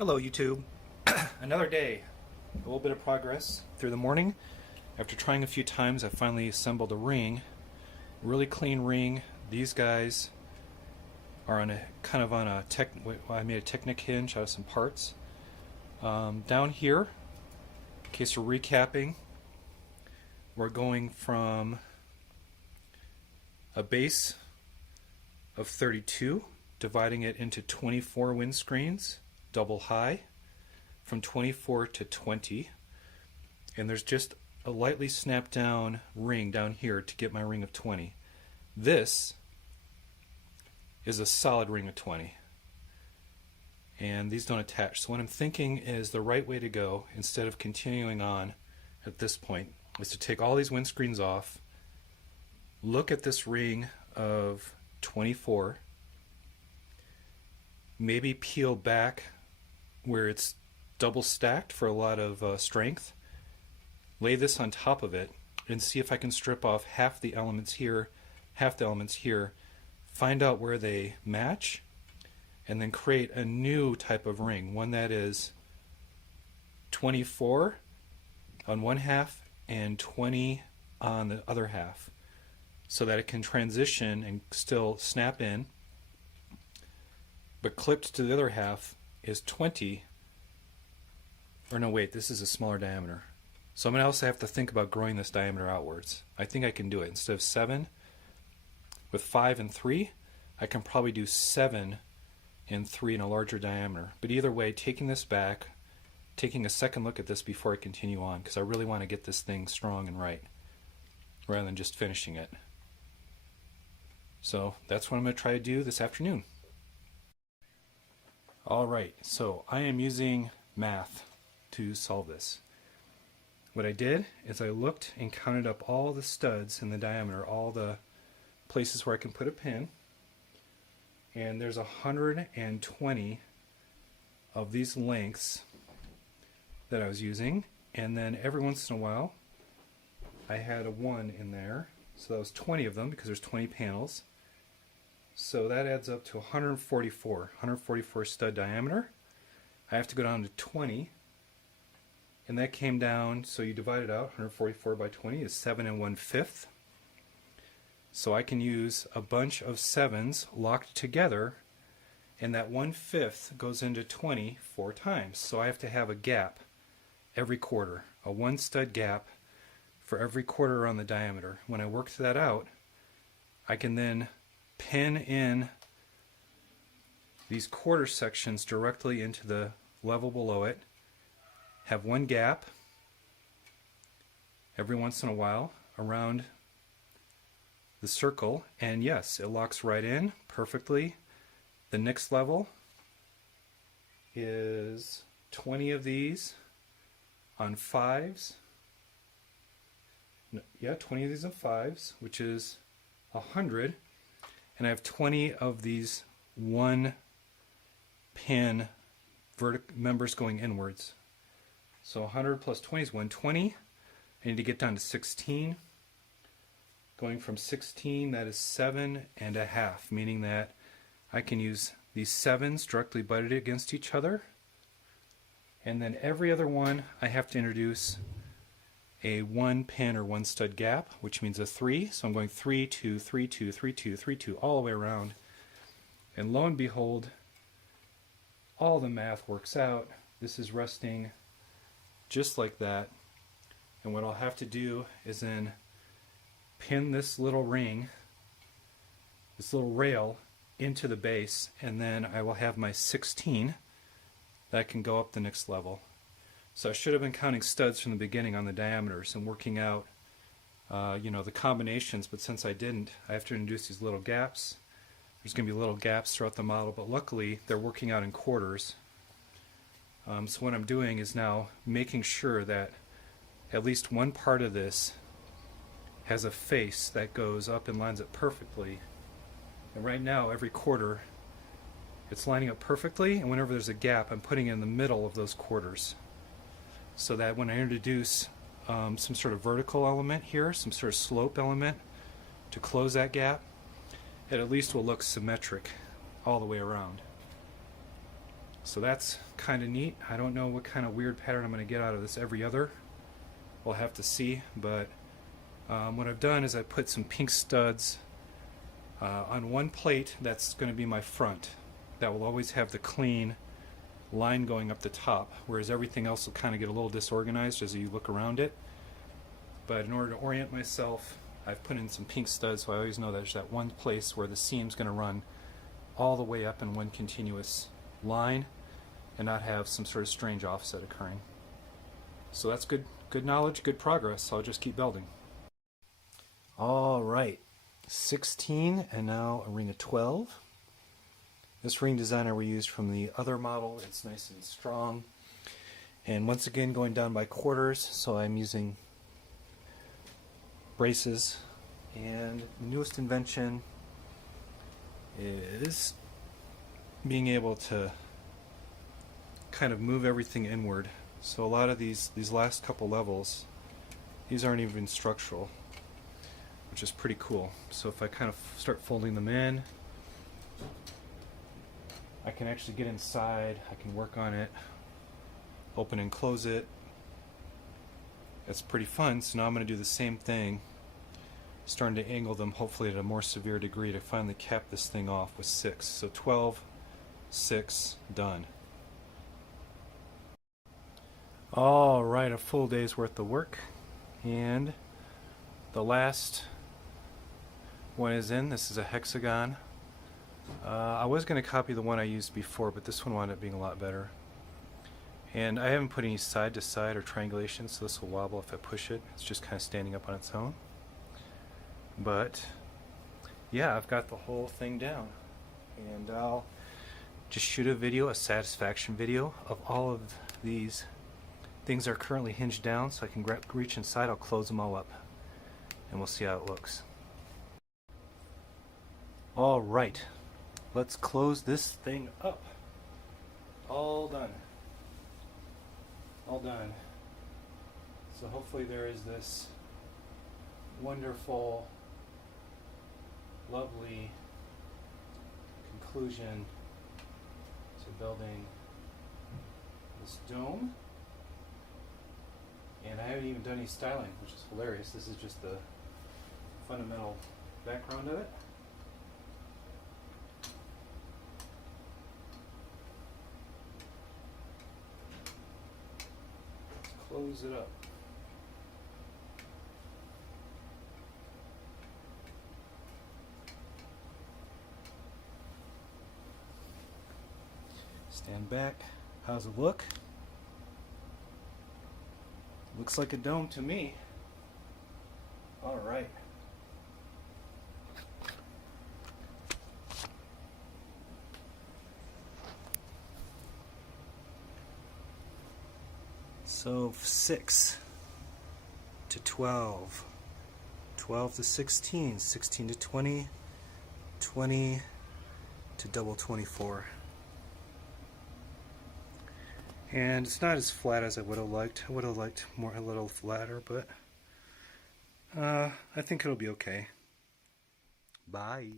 Hello YouTube. Another day. A little bit of progress through the morning. After trying a few times, I finally assembled a ring. Really clean ring. These guys are on a kind of on a I made a Technic hinge out of some parts. Down here, in case we're recapping, we're going from a base of 32, dividing it into 24 windscreens, double high, from 24 to 20, and there's just a lightly snapped down ring down here to get my ring of 20. This is a solid ring of 20, and these don't attach. So what I'm thinking is the right way to go, instead of continuing on at this point, is to take all these windscreens off, look at this ring of 24, maybe peel back where it's double stacked for a lot of strength, lay this on top of it, and see if I can strip off half the elements here, half the elements here, find out where they match, and then create a new type of ring, one that is 24 on one half and 20 on the other half, so that it can transition and still snap in, but clipped to the other half is 20, or no wait, this is a smaller diameter. So I'm going to also have to think about growing this diameter outwards. I think I can do it. Instead of 7 with 5 and 3, I can probably do 7 and 3 in a larger diameter. But either way, taking this back, taking a second look at this before I continue on, because I really want to get this thing strong and right, rather than just finishing it. So that's what I'm going to try to do this afternoon. Alright, so I am using math to solve this. What I did is I looked and counted up all the studs in the diameter, all the places where I can put a pin, and there's 120 of these lengths that I was using, and then every once in a while I had a 1 in there, so that was 20 of them because there's 20 panels. So that adds up to 144 stud diameter. I have to go down to 20, and that came down, so you divide it out, 144 by 20 is 7 1/5. So I can use a bunch of 7s locked together, and that 1/5 goes into 20 4 times. So I have to have a gap every quarter, a 1 stud gap for every quarter around the diameter. When I work that out, I can then pin in these quarter sections directly into the level below it, have 1 gap every once in a while around the circle, and yes, it locks right in perfectly. The next level is 20 of these on 5s. No, yeah, 20 of these on 5s, which is 100. And I have 20 of these 1 pin members going inwards. So 100 plus 20 is 120. I need to get down to 16. Going from 16, that is 7.5, meaning that I can use these 7s directly butted against each other. And then every other one I have to introduce a 1 pin or 1 stud gap, which means a 3. So I'm going 3, 2, 3, 2, 3, 2, 3, 2 all the way around. And lo and behold, all the math works out. This is resting just like that. And what I'll have to do is then pin this little ring, this little rail, into the base, and then I will have my 16 that can go up the next level. So I should have been counting studs from the beginning on the diameters and working out the combinations, but since I didn't, I have to introduce these little gaps. There's going to be little gaps throughout the model, but luckily they're working out in quarters. So what I'm doing is now making sure that at least one part of this has a face that goes up and lines up perfectly. And right now, every quarter, it's lining up perfectly, and whenever there's a gap, I'm putting it in the middle of those quarters, so that when I introduce some sort of vertical element here, some sort of slope element to close that gap, it at least will look symmetric all the way around. So that's kind of neat. I don't know what kind of weird pattern I'm going to get out of this every other. We'll have to see, but what I've done is I put some pink studs on one plate that's going to be my front. That will always have the clean line going up the top, whereas everything else will kind of get a little disorganized as you look around it. But in order to orient myself, I've put in some pink studs, so I always know there's that one place where the seam's going to run all the way up in one continuous line and not have some sort of strange offset occurring. So that's good knowledge, good progress. So I'll just keep building. All right, 16 and now a ring of 12. This ring designer we used from the other model. It's nice and strong. And once again going down by quarters, so I'm using braces. And the newest invention is being able to kind of move everything inward. So a lot of these last couple levels, these aren't even structural, which is pretty cool. So if I kind of start folding them in, I can actually get inside, I can work on it, open and close it. It's pretty fun. So now I'm going to do the same thing, starting to angle them hopefully at a more severe degree to finally cap this thing off with 6. So 12, 6, done. All right, a full day's worth of work, and the last one is in. This is a hexagon. I was going to copy the one I used before, but this one wound up being a lot better. And I haven't put any side to side or triangulation, so this will wobble if I push it. It's just kind of standing up on its own. But yeah, I've got the whole thing down, and I'll just shoot a video, a satisfaction video of all of these things are currently hinged down, so I can reach inside. I'll close them all up and we'll see how it looks. All right, let's close this thing up. All done. All done. So hopefully there is this wonderful, lovely conclusion to building this dome. And I haven't even done any styling, which is hilarious. This is just the fundamental background of it. Let's close it up. Stand back. How's it look? Looks like a dome to me. All right. So 6 to 12, 12 to 16, 16 to 20, 20 to double 24. And it's not as flat as I would have liked. I would have liked more a little flatter, but I think it'll be okay. Bye.